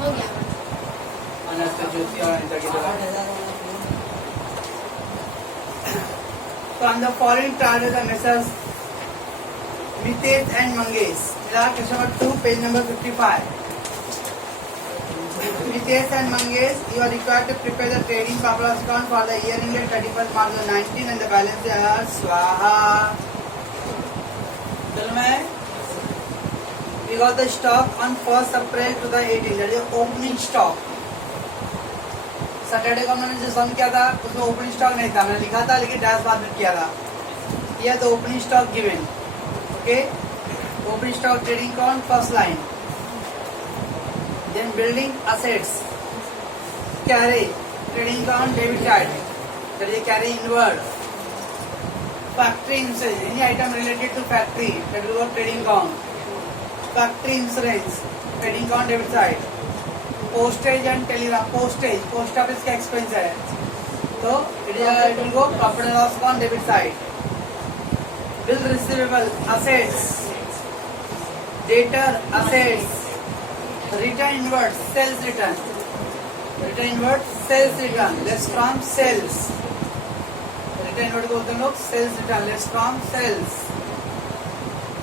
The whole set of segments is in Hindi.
हो गया। अनंत ज्योति और अनिता की तरह। So on the following charges are Messrs. Mitesh and Mangesh. Question number 2, page number 55. Mitesh and Mangesh, you are required to prepare the trading profit account for the year ended 31st March 2019 and the balance are Swaha. चलो मैं we got the stock on 1st April 2018, that is opening stock. Saturday को मैंने जो सम किया था उसमें ओपनिंग स्टॉक नहीं था, मैंने लिखा था लेकिन डैश बाद में किया था। यह तो opening stock given, okay. Opening stock trading account first line, then building assets carry trading account debit side, that is carry inward. Factory insurance, any item related to factory that will go trading account. Factory insurance trading account debit side. Postage and telegraph, postage post office का एक्सपेंस है तो it will go profit and loss account debit side. Bill receivable assets, debtor assets, return inward sales return, return inward sales return less from sales, return inward को बोलते हैं लोग sales return less from sales.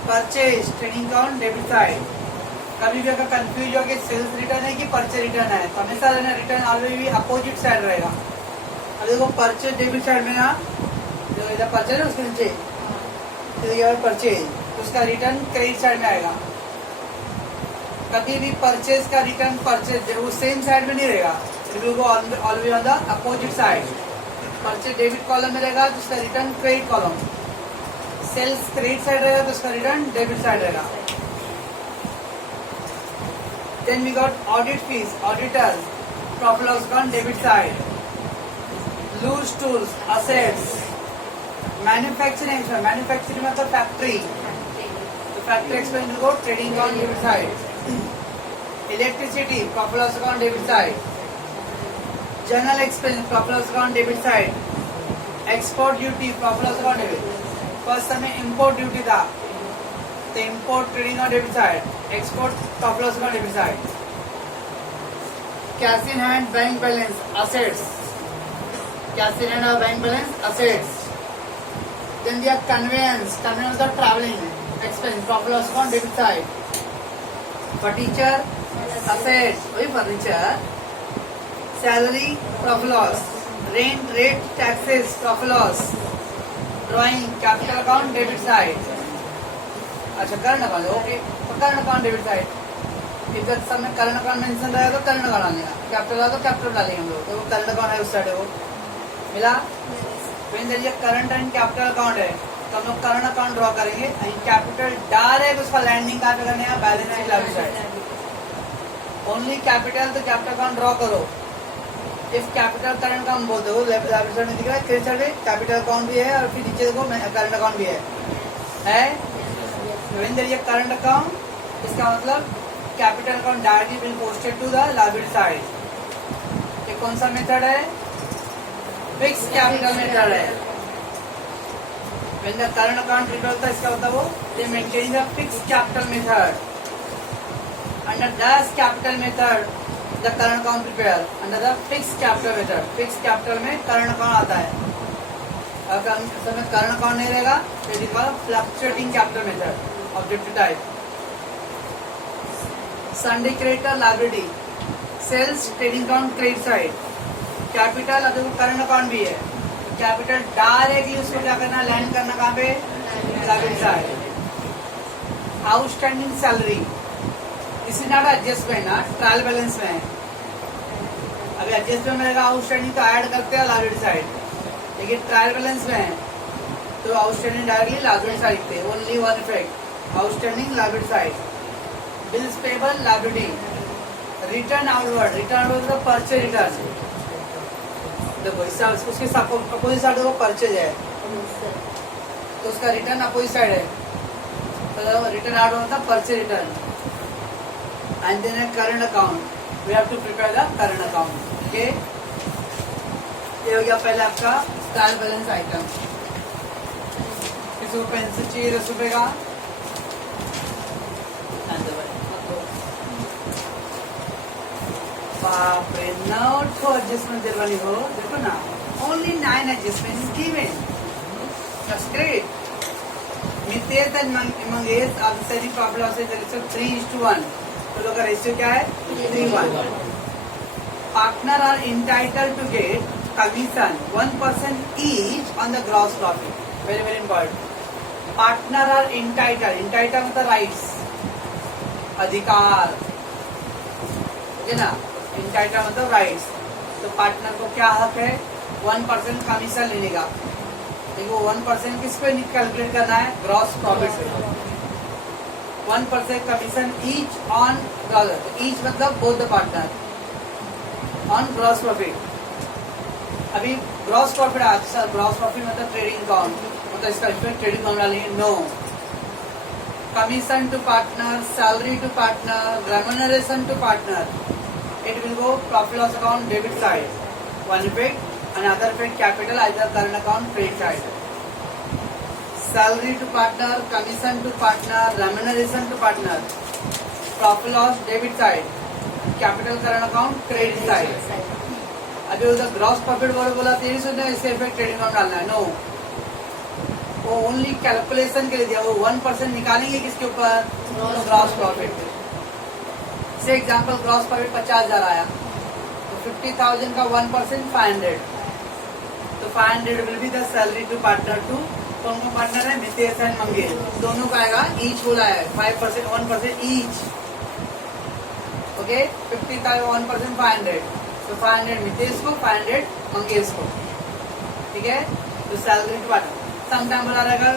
Purchase trading account debit side. कभी भी अगर कंफ्यूज हो कि सेल्स रिटर्न है कि परचेज रिटर्न है तो हमेशा रहना रिटर्न ऑलवेज भी अपोजिट साइड रहेगा। अब देखो परचेज डेबिट साइड में ना, जो इधर परचेज है उसके नीचे तो परचेज, तो उसका रिटर्न क्रेडिट साइड में आएगा। कभी भी परचेज का रिटर्न परचेज वो सेम साइड में नहीं रहेगा, it will go always on the opposite side. Purchase debit column में रहेगा तो उसका return credit column, sales credit side रहेगा तो उसका रिटर्न डेबिट साइड रहेगा। Then we got audit fees, auditors, profit loss account debit side, loose tools, assets, manufacturing expense, manufacturing मतलब factory, तो factory expense will go trading account debit side, electricity, profit loss account debit side, general expense, profit loss account debit side, export duty, profit loss account debit, first समय import duty था तो import trading account debit side, export profit loss account debit side, cash in hand bank balance assets, cash in hand or bank balance assets, then the conveyance of the traveling expense, profit loss account debit side, furniture assets, वही furniture, salary profit loss, rent rate taxes profit loss, drawing capital account debit side। अच्छा करंट अकाउंट, ओके, तो करंट अकाउंट डेबिट साइड। इधर सब में करंट अकाउंट मेंशन रहेगा तो करंट अकाउंट डालेगा, कैपिटल है तो कैपिटल डालेंगे हम लोग, तो वो करंट अकाउंट है उस साइड है वो मिला। तो इन जरिए करंट एंड कैपिटल अकाउंट है तो हम लोग करंट अकाउंट ड्रॉ करेंगे एंड कैपिटल डायरेक्ट उसका लैंडिंग कहाँ पे करने हैं, balance sheet live side. Only capital तो कैपिटल अकाउंट ड्रॉ करो। इफ कैपिटल करंट अकाउंट बोलते हो लेफ्ट साइड में दिख रहा है, क्रेडिट साइड में कैपिटल अकाउंट भी है और फिर नीचे देखो करंट अकाउंट भी है। ये करंट अकाउंट, इसका मतलब capital account directly bill posted to the liability side. ये कौन सा मेथड है, फिक्स कैपिटल मेथड है। When the current account prepare होता है इसका मतलब वो they maintain the fix capital method. Under that capital method the current account prepare under the fix capital method. Fix capital में करंट अकाउंट आता है, अगर समय करंट अकाउंट नहीं रहेगा तो it is called fluctuating capital method objective type. Sundry creditor liability, sales trading account credit side, capital अगर करंट अकाउंट भी है, कैपिटल डायरेक्टली उसको क्या करना, लैंड करना कहाँ पे, liability side. Outstanding salary, this is not adjustment ना, ट्रायल बैलेंस में है। अभी एडजस्टमेंट में रहेगा आउटस्टैंडिंग तो ऐड करते हैं लायबिलिटी साइड, लेकिन ट्रायल बैलेंस में है तो आउटस्टैंडिंग डायरेक्टली लायबिलिटी साइड पे, only one effect outstanding liability side. Bills payable liability, return outward, return outward purchase return, देखो इससे उसके अपोजिट साइड वो परचेज है तो उसका रिटर्न अपोजिट साइड है, तो रिटर्न आउट होता है purchase return. And then current account, we have to prepare the current account. Okay, ये हो गया पहले आपका ट्रायल बैलेंस आइटम। किसी को पेंसिल चाहिए 10 रुपए का, बाप रे, 9 एडजस्टमेंट दिलवानी हो, देखो ना, only 9 adjustment is given. That's great. Mitesh and Mangesh are studying profit loss ratio 3:1. तो लोग का रेशियो क्या है? 3:1. Partner are entitled to get commission 1% each on the gross profit. Very very important. Partner are entitled. Entitled मतलब rights, अधिकार, है ना? Entitled मतलब rights. तो पार्टनर को क्या हक है? 1% कमीशन लेने का. देखो 1% किस पे कैलकुलेट करना है? ग्रॉस प्रॉफिट पे. 1% commission each on gross. Each मतलब both the partner on gross profit. अभी ग्रॉस प्रॉफिट आता है. ग्रॉस प्रॉफिट मतलब ट्रेडिंग अकाउंट, मतलब इसका इफेक्ट ट्रेडिंग अकाउंट डालेंगे. No. Commission to partner, salary to partner, remuneration to partner, it will go profit loss account debit side. One effect, another effect capital either current account credit side. Salary to partner, commission to partner, remuneration to partner, profit loss debit side, capital current account credit side. अभी उधर ग्रॉस प्रॉफिट बोला तेरी सोचना इसका इफेक्ट ट्रेडिंग अकाउंट डालना है. नो, वो ओनली कैलकुलेशन के लिए दिया. वो 1% निकालेंगे किसके ऊपर? Gross profit. से एग्जाम्पल ग्रॉस प्रॉफिट 50,000 आया, तो 50,000 का 1% 500. तो 500 will be the salary to partner too. कौन कौन पार्टनर है? मितेश एंड मंगेश. दोनों का आएगा. ईच बोला है 5%, 1% ईच. ओके, 50 का 1% 500. तो 500 मितेश को, 500 मंगेश को. ठीक है. तो सैलरी टू पार्टनर. समटाइम बोला रहेगा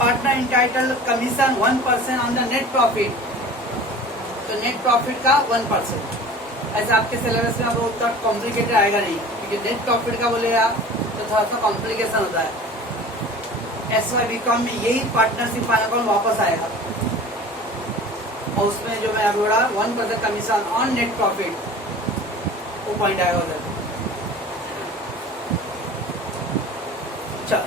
partner entitled commission 1% on the net profit. तो नेट प्रॉफिट का 1%. ऐसे आपके सिलेबस में आपको उतना कॉम्प्लिकेटेड आएगा नहीं, क्योंकि नेट प्रॉफिट का बोलेगा तो थोड़ा सा कॉम्प्लिकेशन होता है. SY बीकॉम में यही पार्टनरशिप फाइनल कॉल वापस आएगा, और उसमें जो मैं बोला 1% कमीशन ऑन नेट प्रॉफिट, वो पॉइंट आएगा उधर. चल,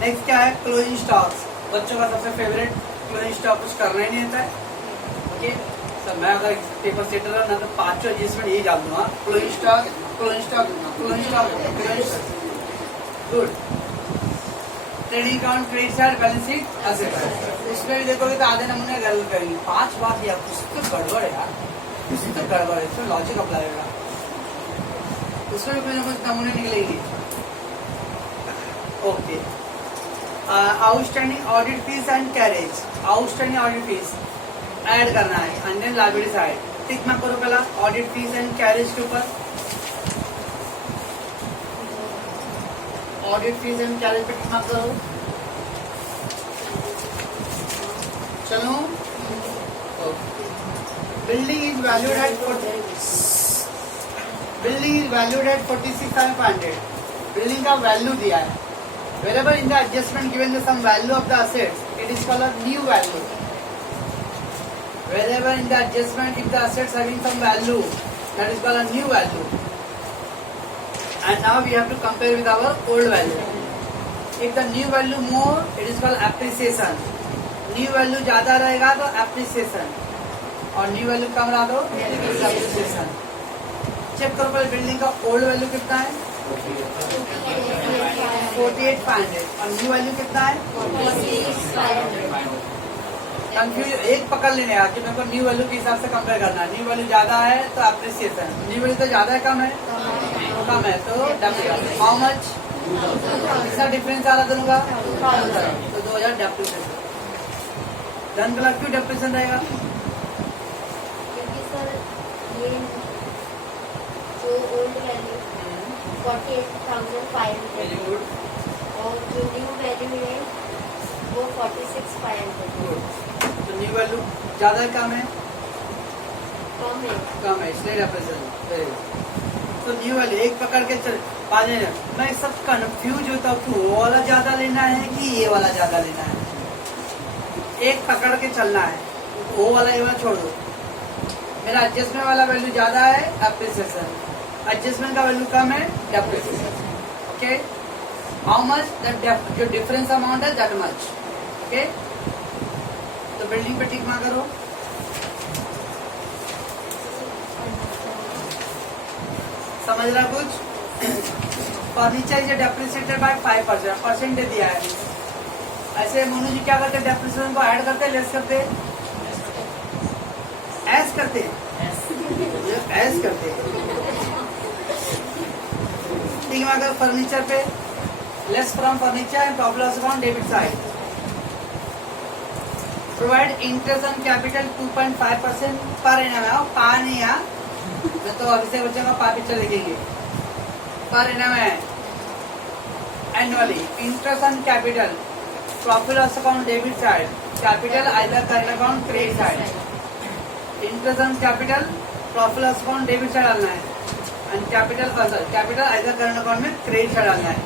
नेक्स्ट क्या है? Closing stocks. बच्चों का सबसे फेवरेट. क्लोजिंग स्टॉक कुछ करना ही नहीं होता है. ओके, मैं अगर पेपर सेटर ना तो 5 एडजस्टमेंट यही डाल दूंगा. Closing stock, closing stock, closing stock, closing stock. Good. Trading account, credit side, balance sheet, asset. उसमें भी देखोगे तो आधे नमूने गलत करेंगे. 5 बार दिया, कुछ तो गड़बड़ है यार, कुछ तो गड़बड़ है. इसमें लॉजिक अप्लाई होगा, उसमें भी कुछ ना कुछ नमूने निकलेंगे. Okay. Outstanding audit fees and carriage. Outstanding audit fees add करना है. And then liability side. Tick mark करो पहला ऑडिट फीस एंड कैरेज के ऊपर. ऑडिट फीस एंड कैरेज पे टिक मार्क करो. चलो. Building is valued at 46,500. Building का वैल्यू दिया है. Wherever in the adjustment given the some value of the assets, it is called a new value. Wherever in the adjustment, if the assets having some value, that is called a new value. And now we have to compare with our old value. If the new value more, it is called appreciation. New value ज्यादा रहेगा तो appreciation, और new value कम रहा तो depreciation. चेक करो पहले बिल्डिंग का ओल्ड वैल्यू कितना है? 48,500. और न्यू वैल्यू कितना है? 46,500. कंफ्यूज एक पकड़ लेने यार कि मेरे को न्यू वैल्यू के हिसाब से कंपेयर करना है. न्यू वैल्यू ज्यादा है तो अप्रिसिएशन, न्यू वैल्यू तो ज्यादा है कम है? कम है तो डेप्रिसिएशन. How much? कितना डिफरेंस आ रहा दोनों का? तो 2,000 डेप्रिसिएशन. धन कलर क्यों डेप्रिसिएशन रहेगा? क्योंकि सर ये जो ओल्ड वैल्यू 48,500 वेरी गुड. और जो न्यू वैल्यू है वो 46,500 गुड. तो न्यू वैल्यू ज्यादा है कम है? कम है. कम है, इसलिए डेप्रिसिएशन. Very good. तो न्यू वैल्यू एक पकड़ के चल पाने. मैं सब कंफ्यूज होता हूँ कि वो वाला ज्यादा लेना है कि ये वाला ज्यादा लेना है. एक पकड़ के चलना है. वो वाला ये वाला छोड़ दो. मेरा एडजस्टमेंट वाला वैल्यू ज्यादा है एप्रिसिएशन, एडजस्टमेंट का वैल्यू कम है depreciation. Okay. How much? That जो डिफरेंस अमाउंट है दैट मच. ओके. तो बिल्डिंग पे टिक मार करो. समझ रहा कुछ? Furniture is depreciated by 5%, percentage दिया है। ऐसे मोनू जी क्या करते हैं, डेप्रिसिएशन को ऐड करते हैं, लेस करते हैं, एस करते हैं, एस करते हैं। ठीक है, अगर फर्नीचर पे less from furniture and profit loss account debit side. Provide interest on capital 2.5% per annum है, पा नहीं है तो अभी से बच्चों का पा पिक्चर लिखेंगे, पर एनम है annually. Interest on capital profit loss account debit side, capital either current account credit side. Interest on capital profit loss account debit side डालना है and capital either current account में क्रेडिट साइड डालना है।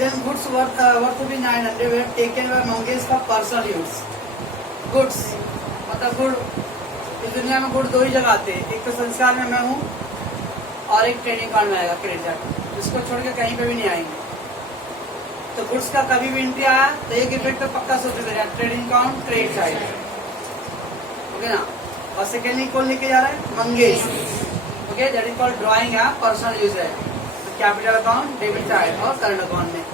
Then goods worth to be 900 were taken by Mangesh for personal use. Goods मतलब गुड, इस दुनिया में गुड दो ही जगह आते हैं, एक तो संस्कार में मैं हूँ और एक ट्रेडिंग अकाउंट में आएगा क्रेडिट कार्ड, इसको छोड़ के कहीं पे भी नहीं आएंगे। तो गुड्स का कभी भी एंट्री आया तो एक इफेक्ट तो पक्का सोच रहे हैं, trading account credit side, okay ना। और सेकेंडली कौन लेके जा रहा है, Mangesh, okay, that is called drawing है, पर्सनल यूज है, कैपिटल अकाउंट डेबिट साइड और करंट अकाउंट में।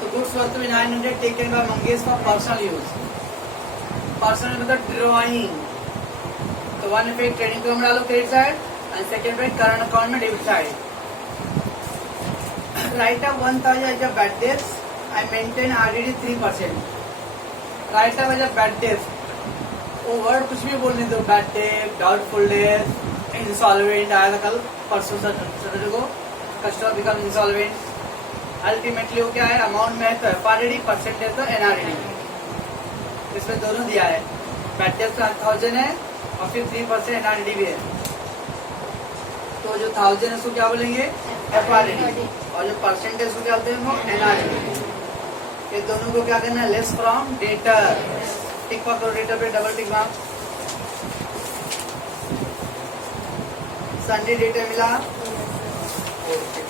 तो गुड्स वर्थ भी 900 taken by Mangesh for personal use. Personal मतलब ड्राइंग, तो वन इफेक्ट ट्रेडिंग अकाउंट में डालो credit side and second effect current account में debit side. Right up 1000 as a bad डेब्ट, I maintain RDD 3%। Write up as a bad डेब्ट, वो वर्ड कुछ भी बोलने दो, बैड डेब्ट, डाउटफुल डेब्ट, इंसॉल्वेंट आया था कल परसों सैटरडे को, कस्टमर बिकम इंसॉल्वेंट। अल्टीमेटली वो क्या है, अमाउंट में है तो एफआरडी, परसेंटेज तो एनआरडी, इसमें दोनों दिया है। बैड डेब्ट 1000 है और फिर 3% एनआरडी भी है, तो जो 1000 है उसको क्या बोलेंगे, एफआरडी, और जो परसेंटेज उसको क्या बोलते हैं, वो एनआरडी। ये दोनों को क्या करना है, लेस फ्रॉम डेटर। टिक पकड़ो, डेटर पे double tick mark. Sunday data मिला,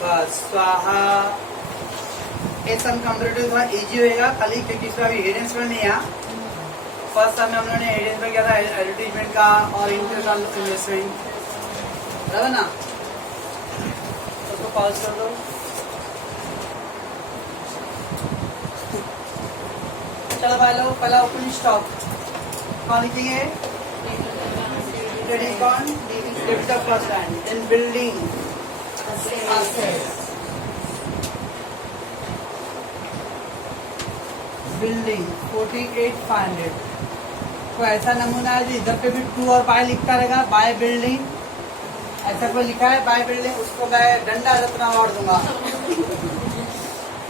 बस स्वाहा। ये सम कंप्यूटर थोड़ा इजी होएगा कल ही, क्योंकि इसका अभी हेडेंस में नहीं है। फर्स्ट टाइम हम लोगों ने हेडेंस में किया था एडवर्टीजमेंट का और इंटरनल इन्वेस्टमेंट, बराबर ना। उसको पॉज कर दो। चलो भाई लोग, पहला ओपनिंग स्टॉक कौन लिखेंगे, trading account debit of first hand, then building assets, building 48,500। तो ऐसा नमूना है जी, इधर पे भी 2 और बाय लिखता रहेगा, बाय बिल्डिंग, ऐसा कोई लिखा है बाय बिल्डिंग, उसको मैं डंडा रत्ना अवार्ड दूंगा।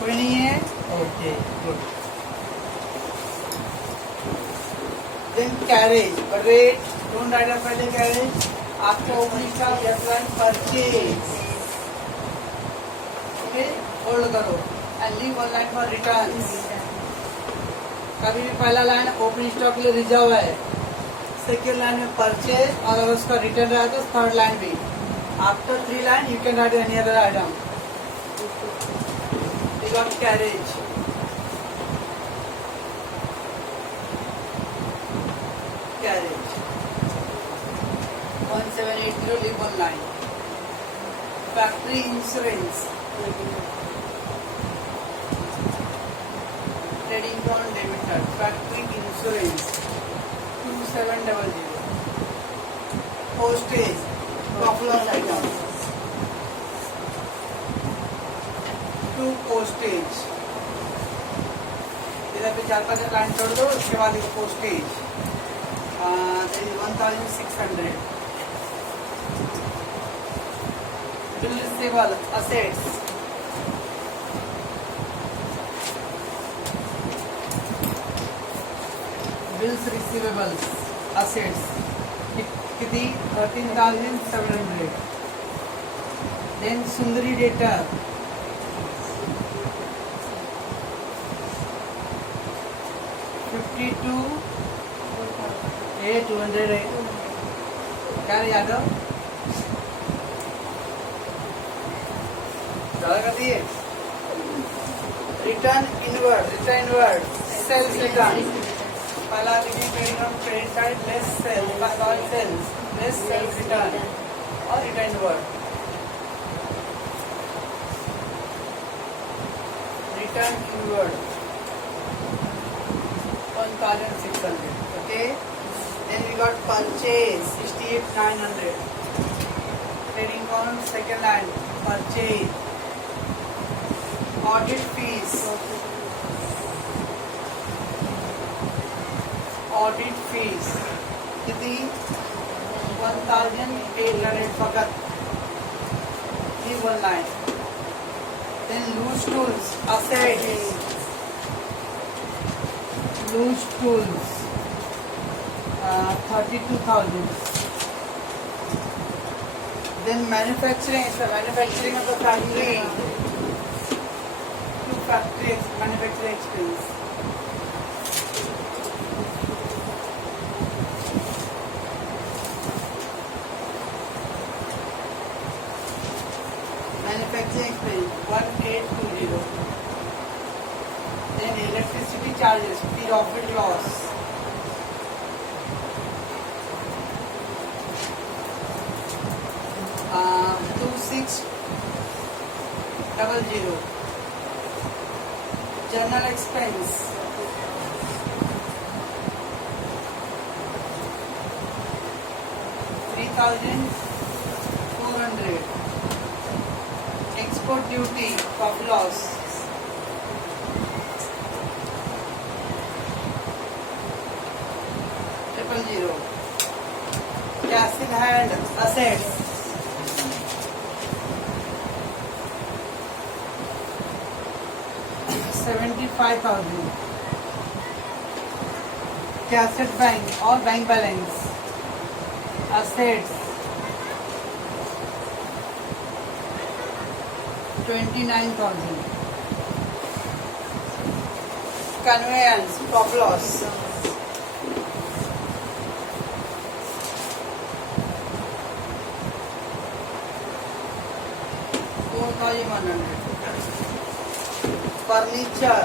कोई नहीं है, okay good. Then carriage, but wait, don't write up पहले कैरेज, आपको ओपनिंग का परचेज, ओके, होल्ड करो and leave one line for returns. कभी भी पहला लाइन ओपनिंग स्टॉक के लिए रिजर्व है, सेकेंड लाइन में परचेज, और अगर उसका रिटर्न रहा तो थर्ड लाइन भी। After 3 line you can write any other item. You got carriage, carriage 1780, leave one line. Factory insurance, trading account debit card, factory insurance 2700। Postage, profit loss item 2 postage, इधर पे 4-5 लाइन छोड़ दो, उसके बाद एक postage 1600। Bill receivable assets, bills receivables assets कितनी 13,700। देन सुंदरी डेटर 52,200 है। क्या रे यादव, ज़्यादा कर दिए। रिटर्न इनवर्ड, सेल्स रिटर्न पहला देखिए credit on credit side less sales less sales return और return word return inward 1600. Okay, then we got purchase 68,900. Trading on second line purchase audit fees कितनी 1,800 फकत ये one line. Then loose tools, assets. Loose tools, 32,000. Then manufacturing, it's the manufacturing of the factory. 2 factories, manufacturing expense. Manufacturing expense 1820. Then electricity charges, profit loss. Uh, 2600. General expense 3,400. Export duty of loss 000. Cash in hand assets 75,000. Cash at bank or bank balance assets 29,000. Conveyance, stop loss. Furniture,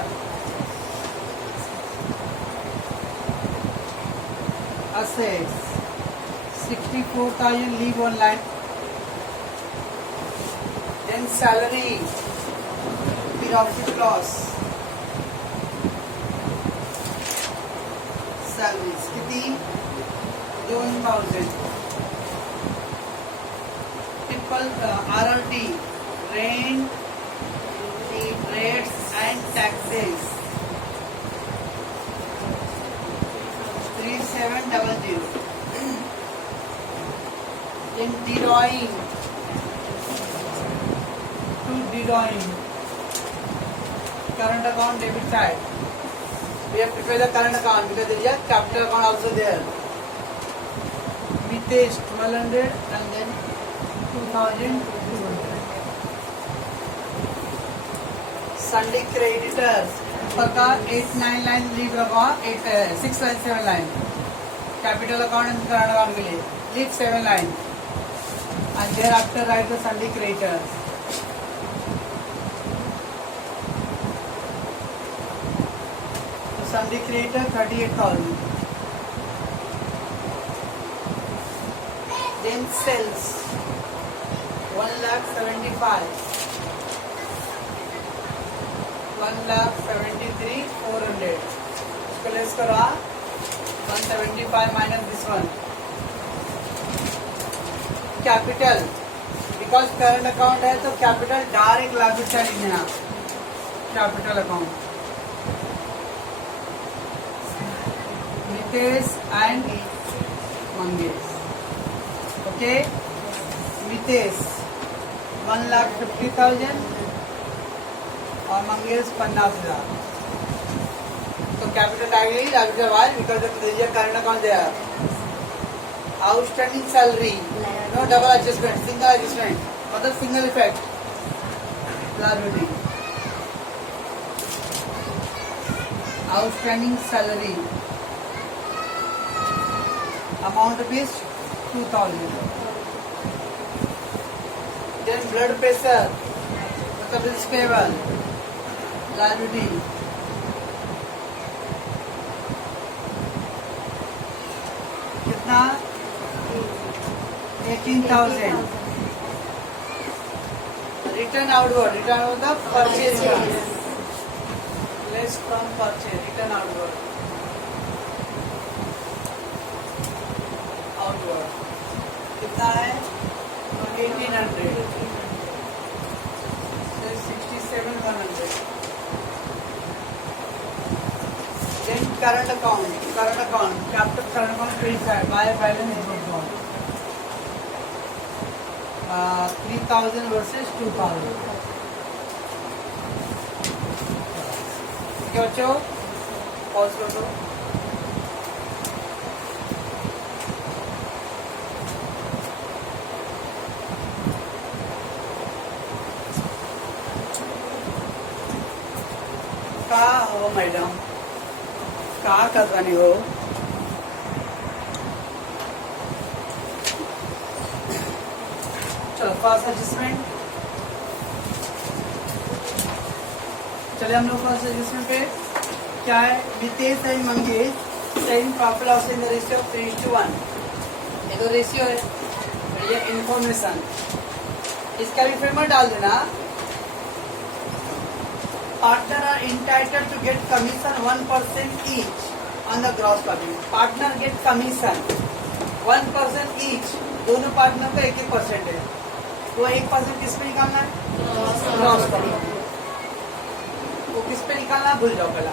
assets 64,000. Leave online. Then salary, profit loss. Salaries कितनी 2,000. Triple RRT, rent, rates and taxes 3700. Then drawing current account debit side. We have prepared the current account because there is a capital account also there. Mitesh 1200 and then 2,200. Sunday creditors पक्का 8-9 line leave रखा 6 line 7 line. Capital account and current account के लिए leave 7 line. And thereafter write the Sunday creditors. Sunday creditor 38,000. Then sales 1,75,000. 1,73,400. इसको लेस करो 175 minus this one. Capital, because current account है तो capital direct liability side लिखना. Capital account. Mitesh and Mangesh. Okay. Mitesh 1,50,000 और Mangesh 50,000. So capital directly liability why? Because the current account there. Outstanding salary, no double adjustment, single adjustment, मतलब single effect. Liability. Outstanding salary. Amount is 2,000. Then blood pressure, मतलब is payable. Liability कितना 18,000. Return outward. Return outward the purchase price. Less from purchase. Return outward. Outward. कितना है 1800. 67,100. Then current account. Capital current account credit side. Buy balance inward bond. 3,000 versus 2,000. ठीक है बच्चों, पॉज कर दो. का हो मैडम, का करवानी हो? चलो फर्स्ट एडजस्टमेंट. चले हम लोग फर्स्ट एडजस्टमेंट पे. क्या है? Nitesh and Mangesh same profit loss in the ratio 3:1. ये तो रेशियो है और ये इंफॉर्मेशन. इसका भी फ्रेमर डाल देना. Partner are entitled to get commission 1% each on the gross profit. Partner get commission 1% each. दोनों पार्टनर का 1% है. तो 1% किस पे निकालना है? Gross profit. वो किस पे निकालना है? भूल जाओ पहला.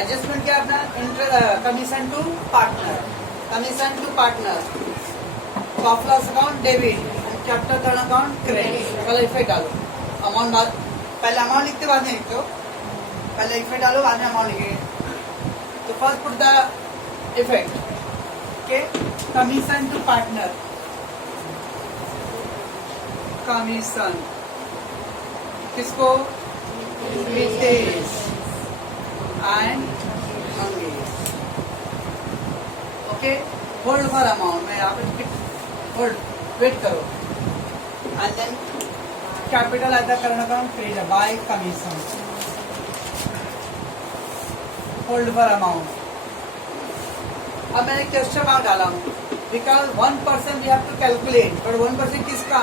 एडजस्टमेंट क्या अपना? Commission to partner. Commission to partner. Profit loss account debit and capital current account credit. पहले इफेक्ट डालो. अमाउंट बाद पहले अमाउंट लिखते बाद में लिखते हो. पहले इफेक्ट डालो बाद में अमाउंट लिखेंगे. तो first put the effect. Okay. Commission to partner. Commission किसको? Ritesh and Mangesh. Okay. Hold for amount. मैं यहाँ पे होल्ड वेट करो. एंड देन कैपिटल अदा करना account credit by commission. Hold for amount. अब मैंने क्वेश्चन मार्क डाला हूँ because 1% we have to calculate. But 1% किसका?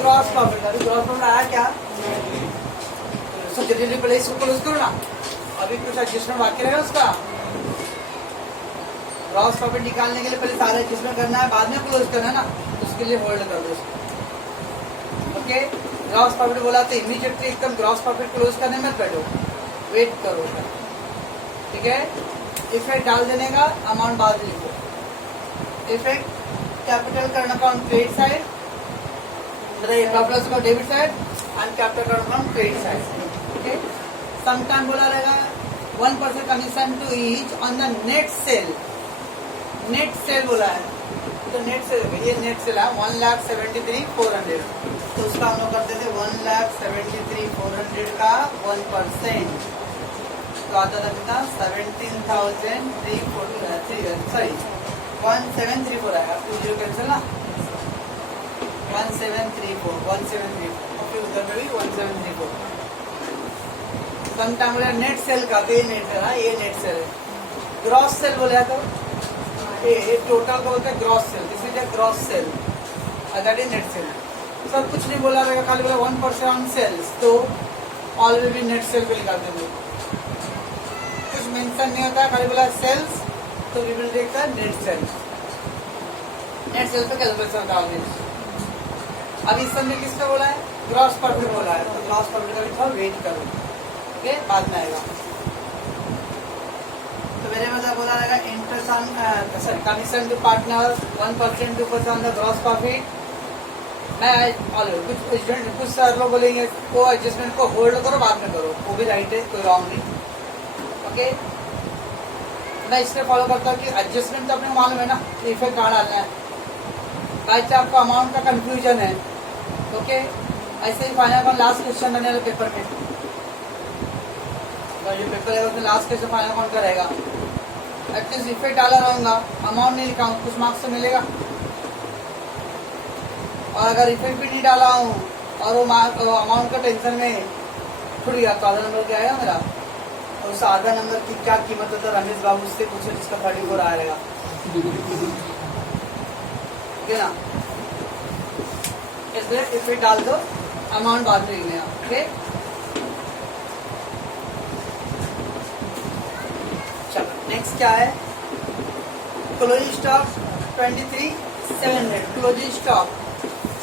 ग्रॉस प्रॉफिट का. ग्रॉस प्रॉफिट आया क्या? सो जल्दी पहले इसको क्लोज करो ना. अभी कुछ एडजस्टमेंट बाकी रहेगा उसका. ग्रॉस प्रॉफिट निकालने के लिए पहले सारा एडजस्टमेंट करना है, बाद में क्लोज करना है ना. उसके लिए होल्ड कर दो इसको. ओके. ग्रॉस प्रॉफिट बोला तो इमीडिएटली एकदम ग्रॉस प्रॉफिट क्लोज करने मत बैठो. वेट करो. ठीक है. इफेक्ट डाल देने का. अमाउंट बाद में लिखो. Effect capital current account credit side. Profit account debit side and capital current account credit side. Okay. Some time बोला रहेगा 1% commission to each on the net sale. Net sale बोला है तो नेट सेल. ये नेट सेल है 1,73,400. तो उसका हम लोग करते थे 1,73,400 का 1%. तो आता था कितना? 17,343 आएगा. 20 कैंसिल ना. 1734. ओके. उधर में भी 1734. सम टाइम बोला नेट सेल का. तो ये नेट सेल है. ये नेट सेल है. ग्रॉस सेल बोला तो ये टोटल का बोलते हैं gross sale. This is a gross sale. That is net sale. सब कुछ नहीं बोला रहेगा. खाली बोला 1% ऑन सेल्स. तो all will be net sale पे निकाल देंगे. कुछ मेंशन नहीं होता. खाली बोला सेल्स तो we will take the net sale. Net sale पे कैलकुलेशन डाल देंगे. अब इस समय किसका बोला है? ग्रॉस प्रॉफिट बोला है. तो ग्रॉस प्रॉफिट का भी थोड़ा वेट करो. ओके. बाद में आएगा. तो मेरे मतलब बोला रहेगा interest on sorry commission to partner 1%, 2% on the gross profit. मैं कुछ सर लोग बोलेंगे को एडजस्टमेंट को होल्ड करो बाद में करो. वो भी राइट है. कोई रॉन्ग नहीं. ओके. मैं इसलिए फॉलो करता हूँ कि एडजस्टमेंट तो अपने को मालूम है ना. इफेक्ट कहाँ डालना है. बाई चांस आपको अमाउंट का कंफ्यूजन है. ओके. ऐसे ही फाइनल अकाउंट लास्ट क्वेश्चन बने वाले पेपर में. जो पेपर है उसमें लास्ट क्वेश्चन फाइनल अकाउंट का रहेगा. एटलीस्ट इफेक्ट डाला रहूंगा. अमाउंट नहीं लिखा हूँ. कुछ मार्क्स तो मिलेगा. और अगर इफेक्ट भी नहीं डाला हूँ और वो अमाउंट का टेंशन में छूट गया तो आधा नंबर क्या आएगा मेरा? और उस आधा नंबर की क्या कीमत होता है रमेश बाबू से पूछो जिसका 34 आएगा, ठीक है ना। इसमें डाल दो, अमाउंट बाद में लिखने का, ओके। चलो नेक्स्ट क्या है, क्लोजिंग स्टॉक 23,700। क्लोजिंग स्टॉक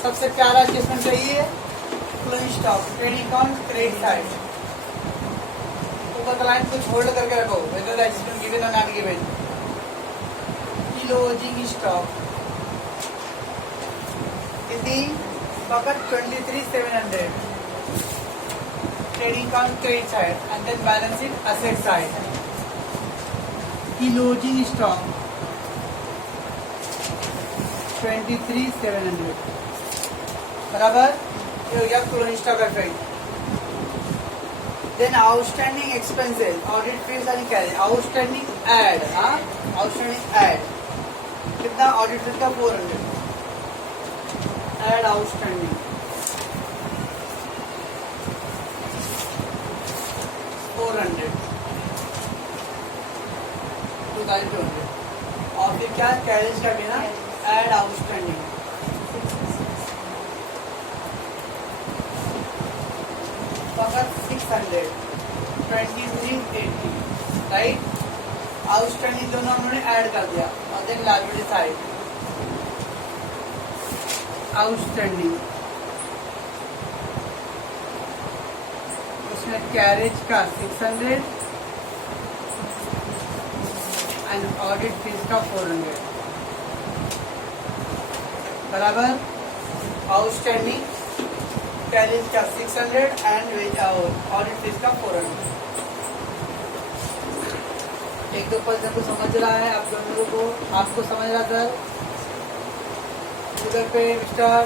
सबसे प्यारा एडजस्टमेंट चाहिए, closing stock trading account credit side. ऊपर का लाइन कुछ होल्ड करके रखो, वेदर द एडजस्टमेंट गिवन और नॉट गिवन। क्लोजिंग स्टॉक कितनी, फकत 23,700 trading account credit side and then balance sheet asset side. Closing stock 23,700 बराबर, ये हो गया closing stock effect. Then outstanding expenses, audit fees and carry, outstanding add, हाँ आउटस्टैंडिंग एड कितना, ऑडिट फीस का 400, एड आउटस्टैंडिंग 400, 2,200। और फिर क्या कैरेज का भी ना, एड आउटस्टैंडिंग फकत 600, 23,80, राइट। आउटस्टैंडिंग दोनों हमने ऐड कर दिया और देन लायबिलिटी साइड आउटस्टैंडिंग, उसमें कैरेज का 600 एंड ऑडिट फीस का 400 बराबर, आउटस्टैंडिंग कैरेज का 600 एंड ऑडिट फीस का 400। एक दो पर्सन को समझ रहा है, आप दोनों को, आपको समझ रहा सर? उधर पे मिस्टर